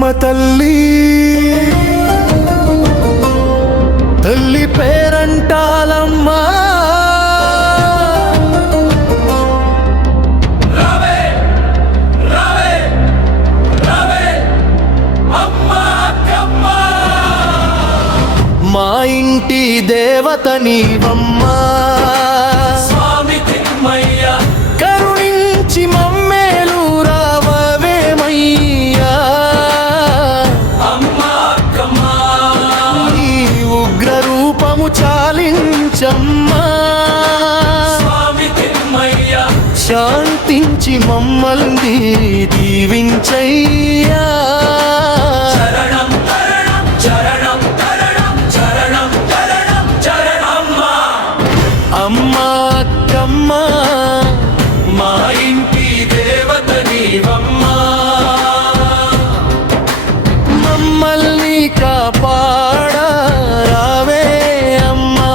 అమ్మ తల్లి తల్లి పేరంటాలమ్మా మా ఇంటి దేవత నీవమ్మా స్వామి తిమ్మయ్య కరుణించి మమ్మేలు రావవేమయ్యా అమ్మా అక్కమ్మా నీ ఉగ్ర రూపము చాలించమ్మా స్వామి తిమ్మయ్య శాంతించి మమ్మల్ని దీవించయ్యా చరణం చరణం చరణం చరణం చరణం చరణం చరణమ్మా అమ్మా అక్కమ్మా మా ఇంటి దేవత నీవమ్మా మమ్మల్ని కాపాడా రావే అమ్మా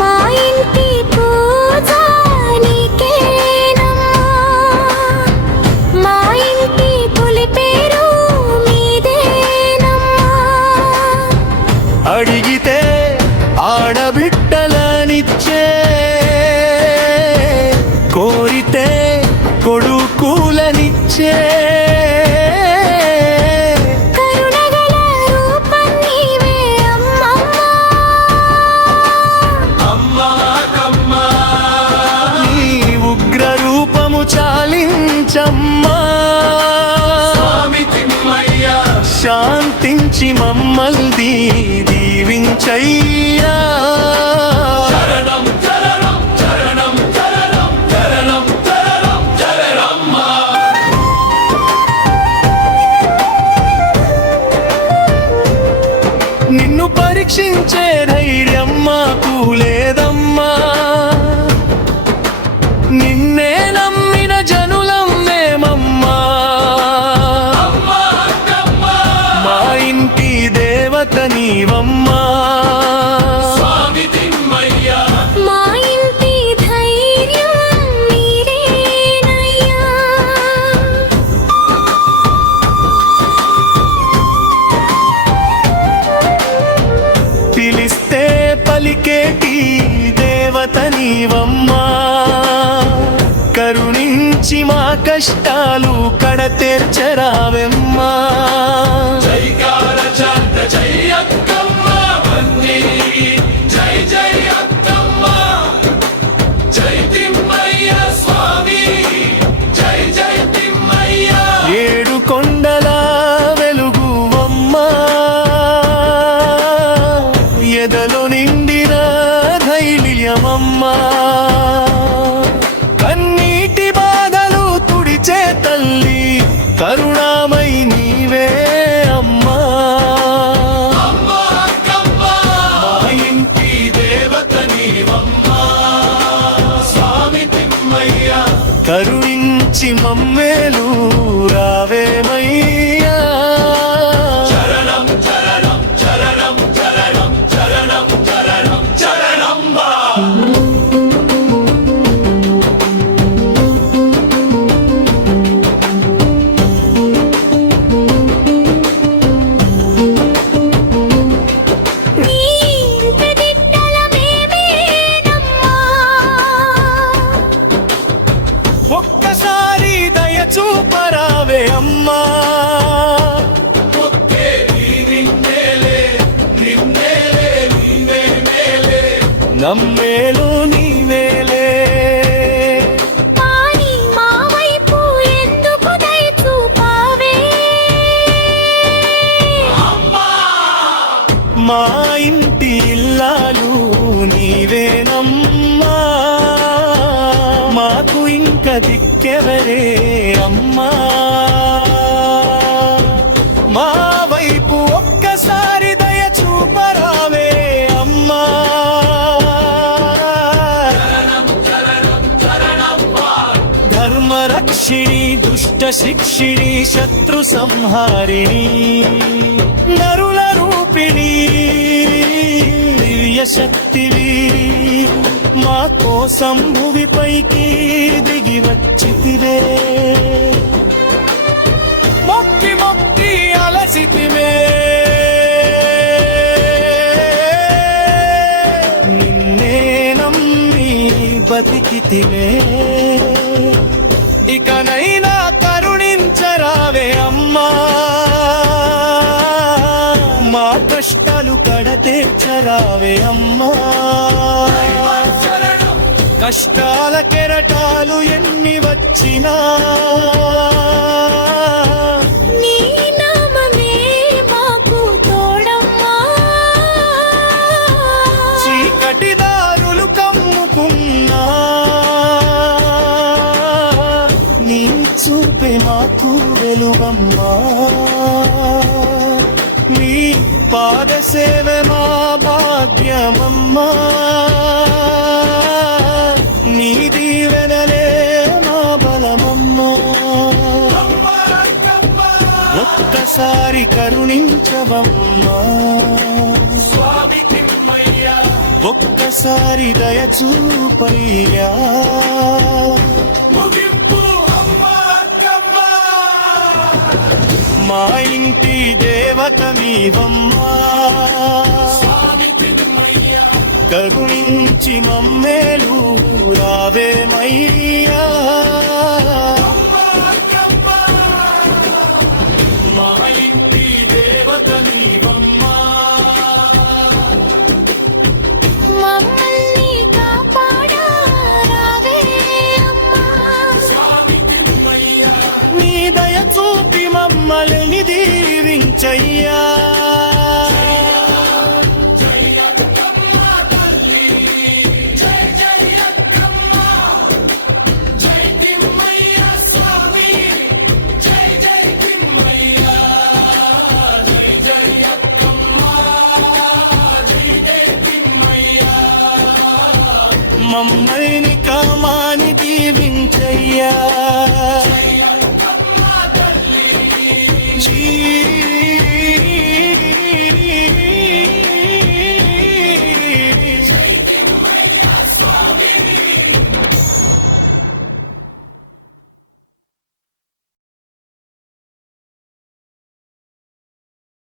మా ఇంటి పూజ నీకేనమ్మా మా ఇంటి తొలి పేరు మీదేనమ్మా అడిగితే ఆడబిడ్డలనిచ్చే కోరితే కొడుకులనిచ్చే కరుణగల రూపం నీవే అమ్మమ్మా అమ్మా అక్కమ్మా నీ ఉగ్ర రూపము చాలించమ్మా స్వామి తిమ్మయ్య శాంతించి మమ్మల్ని దీవించయ్యా చరణం చరణం చరణం చరణం చరణం చరణం చరణమ్మా నిన్ను పరీక్షించే ధైర్యం మాకు లేదమ్మా నిన్నే నమ్మిన జనులం మేమమ్మా అమ్మా అక్కమ్మా మా ఇంటి దేవత నీవమ్మా స్వామి తిమ్మయ్య మా ఇంటి ధైర్యం మీరేనయ్యా పిలిస్తే పలికేటి దేవత నీవమ్మా కరుణించి మా కష్టాలు కడతీర్చరావెమ్మా జైకార చాంత జై అక్కమ్మ వందే జై జై అక్కమ్మ జై తిమ్మయ్య స్వామి జై జై తిమ్మయ్య ఏడు కొండల వెలుగువమ్మా ఎదలో నిండిన ధైర్యమమ్మా కన్నీటి బాధలు తుడిచే తల్లి కరుణామై నీవే అమ్మా అమ్మా అక్కమ్మ మా ఇంటి దేవత నీవమ్మా స్వామి తిమ్మయ్య కరుణించి మమ్మేలు రావేమయ్యా చరణం చరణం చరణం చరణం చరణం చరణం చరణమ్మా నీ ఇంటి బిడ్డల మేమేనమ్మా ఒక్కసారి దయ చూపరావే అమ్మా ఒకే నిన్నేలే నిన్నేలే నిన్నే మేలే నమ్మేలు నీవేలే కానీ మా వైపు ఎందుకు దయ చూపావే మా ఇంటి ఇల్లాలు నీవేనమ్మా మాకు ఇంక దిక్కెవరే అమ్మా మా వైపు ఒక్కసారి దయ చూపరావే అమ్మా ధర్మరక్షిణి దుష్ట శిక్షిణి శత్రు సంహారిణి నరుల రూపిణి దివ్య శక్తివి మా కోసం భూమిపైకి దిగి వచ్చితివే మొక్కి శక్తివే ఇకనైనా కరుణించరావే అమ్మా మా కష్టాలు కడతీర్చరావే అమ్మా కష్టాల కెరటాలు ఎన్ని వచ్చినా నీ నామమే మాకు తోడమ్మా చీకటి దారులు కమ్ముకున్నా నీ చూపే మాకు వెలుగమ్మా నీ పాద సేవ మా భాగ్యమమ్మా నీ దీవెనలే మా బలమమ్మా ఒక్కసారి కరుణించవమ్మా ఒక్కసారి దయ చూపయ్యా మా ఇంటి దేవత నీవమ్మా కరుణించి మమ్మేలు రావేమయ్యా మా ఇంటి దేవత నీవమ్మా మమ్మల్ని కాపాడా రావే అమ్మా నీ దయ చూపి మమ్మల్ని దీవించయ్యా మమ్మల్ని కామాని దీవించయ్యా